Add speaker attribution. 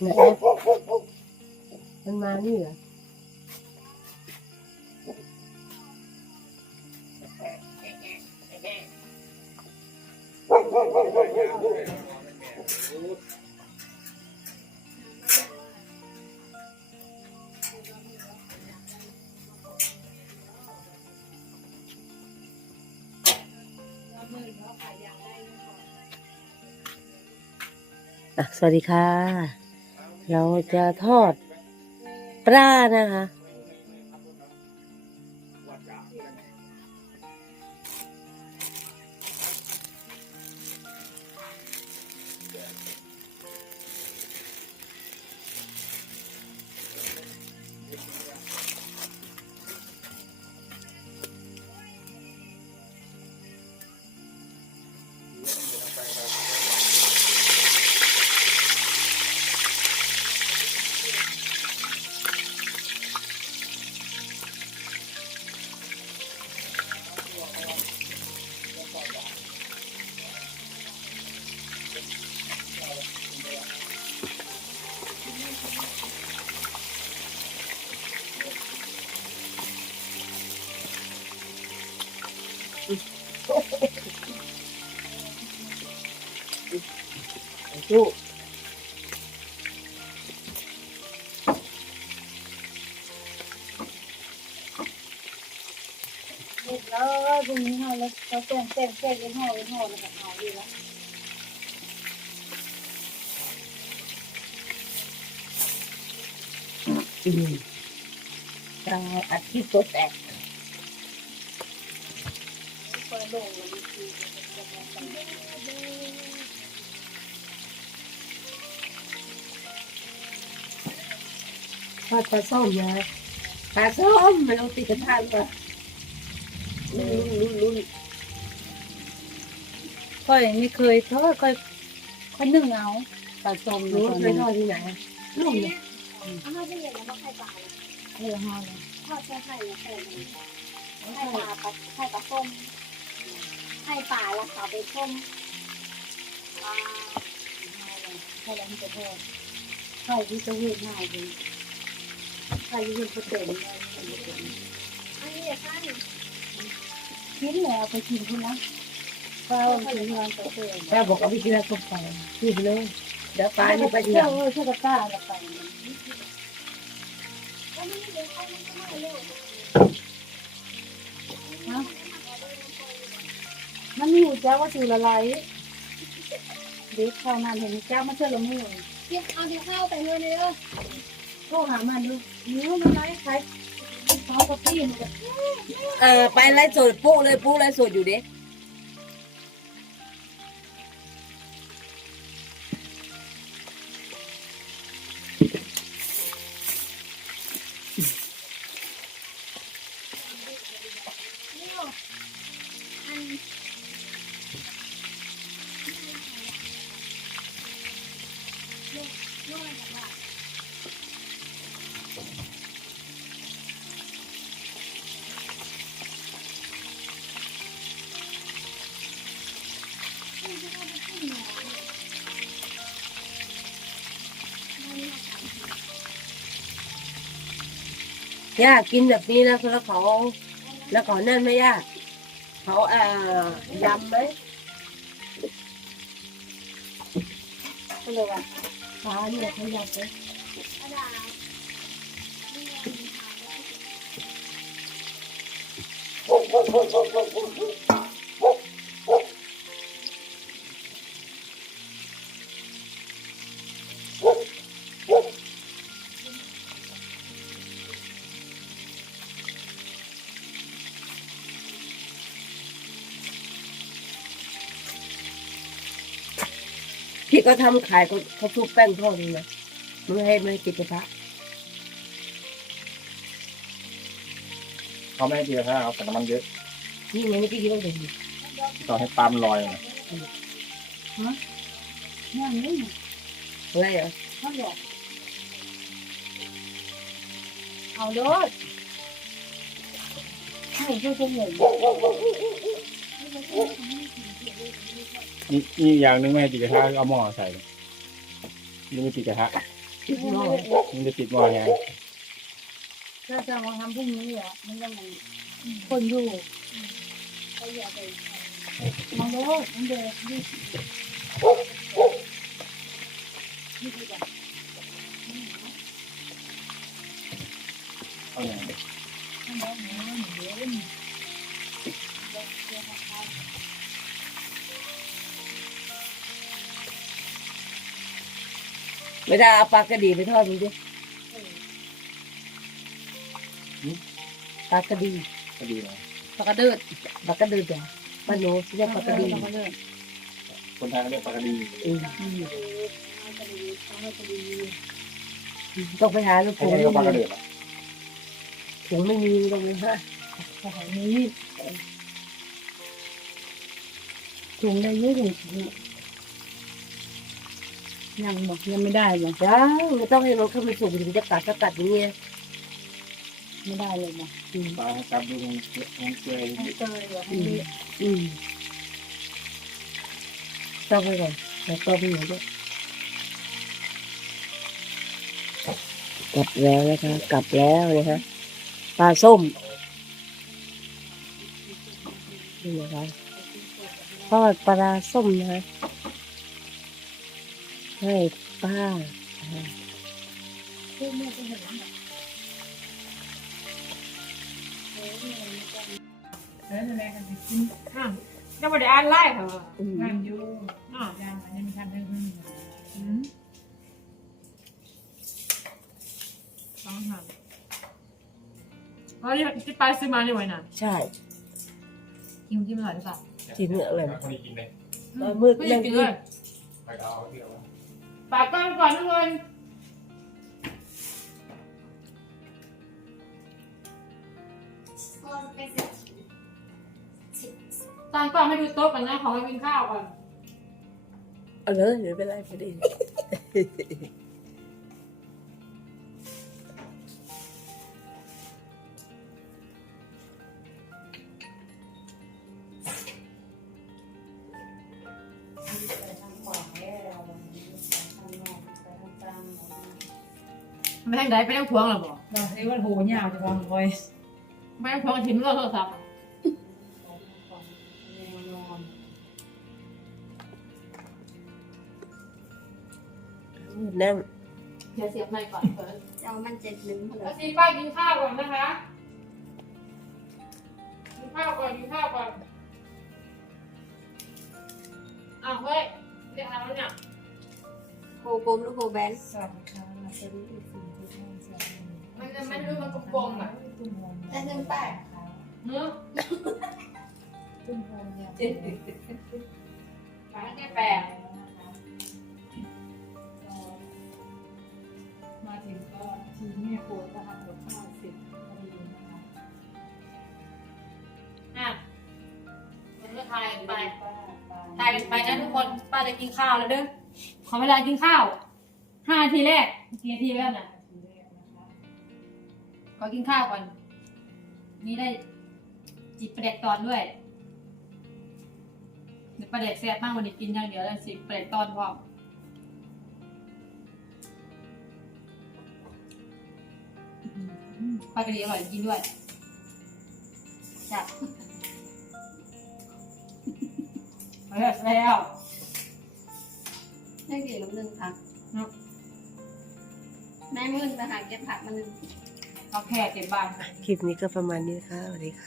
Speaker 1: ไหนมันมานี่เหรออะสวัสดีค่ะ เราจะทอดปลานะคะ สู้
Speaker 2: แล้วตรงนี้ห่อแล้วเขาแจ้งแจ้งแจ้งเป็นห่อเป็นห่อแล้วก็เอาอยู่แล้ว
Speaker 1: อืม
Speaker 2: ตาอาทิตย์ตัวแตกเปิดโล่งแล้วมันคือ
Speaker 1: ทอดปลาส้มนะปลาส้มมันเอาติดกระทะก่อนลุ้นลุ้นลุ้น
Speaker 2: ค่อยไม่เคยทอดค่อยค่อยนึ่งเอาปลาส้ม
Speaker 1: ลุ้น
Speaker 2: ตอน
Speaker 1: ไป
Speaker 2: นั้น
Speaker 1: ทอดที่ไหนนุ่มเนี่ย
Speaker 3: เอามาเป็นอย่างนั้นมาไข่ปลาเลย
Speaker 2: เออห่อเลย
Speaker 3: ทอดแค่ไข่เนี่ยไข่มันไข่ปลาปลาไข่ปลาส้ม ไข่ปลาแล้วเขาไปต้มปลา
Speaker 2: ใช่แล้วมันจะทอดไข่ที่จะเวียดง่ายเลยไข่ที่เวียดก็เต็มเลยมันจะเต็ม
Speaker 3: อันนี้เนี่ยค่ะ
Speaker 2: กินแล้วไปกินคุณนะข้าวกินงานตัวเอง
Speaker 1: ป้าบอกเอาไปกินแล้วก็ไปกินไปเลยเดี๋ยวปลานี่ไปทีห
Speaker 2: เที่ย
Speaker 1: ลั
Speaker 2: ว
Speaker 1: ง
Speaker 2: เออเที่ยวกล้าละไป
Speaker 3: อันนี้เดี๋ยวเขาไม่ได้เร็ว
Speaker 2: นะ มันมีอยู่จ้าว่าสูละลายเด็กข้าวนานเห็นจ้ามาเชื่อละมือ
Speaker 3: เดี๋ยวเอาที่ข้าวไปเลยเลยเด้อ
Speaker 2: โทรหามันดูนิ้วมันไรใครเขากับพี่มันจะ
Speaker 1: เออไปไล่สดปุ๊เลยปุ๊ไล่สดอยู่เด้
Speaker 3: นี่
Speaker 1: ย่ากินแบบนี้แล้วแล้วเขาแล้วเขานั่นไหมย่าเขาเอ่อยำไหม
Speaker 2: ก็เลยว่าขาเนี่ยเขาอยากเลย
Speaker 3: กระ ดาษ
Speaker 1: พี่ก็ทำขายก็เขาทุบแป้งทอดนี่นะไม่ให้ไม่ให้ติดกระทะ
Speaker 4: เขาไม่ให้กินถ้าเอาแต่น้ำมันเยอะ
Speaker 1: นี่ไงนี่ก็คิดว่าจะดี
Speaker 4: ต่อให้ปลามนลอยนะ
Speaker 2: เนี่ยนี่
Speaker 1: อะไรอะ
Speaker 2: เขาอยากเอาเลยให้ช่วยช่วยเห นื่อย
Speaker 4: นี่นี่อย่างหนึงไม่ให้ติดกระทะเอาหม้อใส่นี่ไม่ติดกระทะ
Speaker 1: ติดหม้อ
Speaker 4: มันจะติดหม้อไง
Speaker 2: ถ้าจะมาทำพรุ่งนี้อะมันยังไงคนอยู่
Speaker 3: เขาอยากไป
Speaker 2: มองโลดมันเดือดนี่
Speaker 4: เอาไง
Speaker 2: มันร้อนหนูเดือด
Speaker 1: ไม่ได้เอาปลากระดีไปทอดดูดิปลากระดี
Speaker 4: ก็ดีนะ
Speaker 1: ปลากระเดิดปลากระเดิดเหรอปลาโน้เรียกปลากระดี
Speaker 2: มันเดือด
Speaker 4: คนไทยเขาเรียกปลากระดี
Speaker 1: อืม
Speaker 3: เอาไปดีเอาไปดี
Speaker 1: ต้องไปหาลูก
Speaker 4: ใคร
Speaker 1: ถุง
Speaker 4: เรียก
Speaker 1: ไม่
Speaker 4: ว่าปลากระ
Speaker 1: มี
Speaker 4: เดือดอะ
Speaker 1: ถุงไม่มีตรงนี้ฮะ
Speaker 2: ของนี้ ถุงได้ยี่สิบยังบอกยังไม่ได้บอก
Speaker 1: ยังไม่ต้องให้มันเข้าไปสุกถึงจะกัดก็กัดอย่างเงี้ย
Speaker 2: ไม่ได้เลยบอก
Speaker 1: อืม
Speaker 4: ปลาจับดูมันมันเปื่อย
Speaker 2: ให้เตยบอกให้
Speaker 1: อืม
Speaker 2: เละ
Speaker 1: อืมต้องไปก่อนแล้วก็ไปอยู่ด้วยกลับแล้วนะคะกลับแล้วนะคะปลาส้มนี่นะคะ ทอดปลาส้มนะคะให้ป้านะคะ
Speaker 2: พูดไม่เป็นไร
Speaker 5: เออแม่กันไปกินอ้าวยังไม่ได้อ่านไล่เหรอ
Speaker 1: อืม
Speaker 5: งานอยู่อ้าวยังมันยังมีทันได้ขึ้นอืมสองหันเฮ้ยที่ไปซื้อมาเนี่ยไว้น่ะ
Speaker 1: ใช่
Speaker 5: กินกินมาหน่อยหรือเปล่า
Speaker 1: กินเนี่ยอะไร
Speaker 4: คนนี้กินเลย
Speaker 1: เออมืด
Speaker 5: ไม่
Speaker 1: เล่
Speaker 5: ได้
Speaker 1: น
Speaker 5: กิน
Speaker 1: กิน
Speaker 5: เลย
Speaker 4: ไปเอาเดี๋ยว
Speaker 5: ปากก้อนก่อนทุกคน
Speaker 3: ก็ไปเสร็จ
Speaker 5: ตอนก่อนให้ดูโต๊ะกันนะขอไปกินข้าวก่อน
Speaker 1: เอาเลยเดี๋ยวเป็นไรพอดี
Speaker 2: ไม่
Speaker 5: ทางใดไปทางพวงหรอบอก
Speaker 2: เราเรียกว่าโหยาวจะวางไว้
Speaker 5: ไม่ทางพวงทิ้งเรื่องโทรศัพท์
Speaker 2: แนวนอน
Speaker 1: นั่ง
Speaker 5: เดี๋ยวเสียบไมค์ก่อนเปิด
Speaker 3: เจ้ามันเจ็ดหนึ่งเล
Speaker 5: แล้ว
Speaker 3: ย
Speaker 5: ซีป้ากินข้าวก่อนนะคะ กินข้าวก่อนกินข้าวก่อนอ้าวเฮ้ยเรียกอะไรวะเนี่ย
Speaker 3: โคกลมหรือโคแบน
Speaker 2: สวัสดีค่ะสวัสดีอีกสิ่งที่ท่านสวัสดี
Speaker 5: มันจะไม่รู้มันกลมๆอะ
Speaker 3: แต่หนึ่งแปด
Speaker 5: เนื้อะ
Speaker 2: ตุ้มโฮมยา
Speaker 5: มันแค่แปลก
Speaker 2: มาถึงก็ทีแม่ครัวก็ทำกับข้าวเสร็จพอดีนะคะ
Speaker 5: อะมันก็ทายไป
Speaker 2: ป้า
Speaker 5: ทายไปนะทุกคนป้าจะกินข้าวแล้วเด้อขอเวลากินข้าวห้านาทีแรกกี่นาทีแล้วน่ะ
Speaker 2: ทีแรกนะคะ
Speaker 5: ขอกินข้าวก่อน นี่ได้จิบประเด็กตอนด้วยเดี๋ยวประเด็กแซ่บมากวันนี้กินอย่างเดียวแล้วสิประเด็กตอนพร้อมปลากระดีอร่อยกินด้วยจ้ะเอาแล้วแล้ว
Speaker 3: นั่งกินกับหนึ่งผัก
Speaker 5: เนาะ
Speaker 3: แม่มึงไปหาเก็บผักมาหนึ่ง
Speaker 5: เอา แค่เก็บบ้าน
Speaker 1: คลิปนี้ก็ประมาณนี้ค่ะสวัสดีค่ะ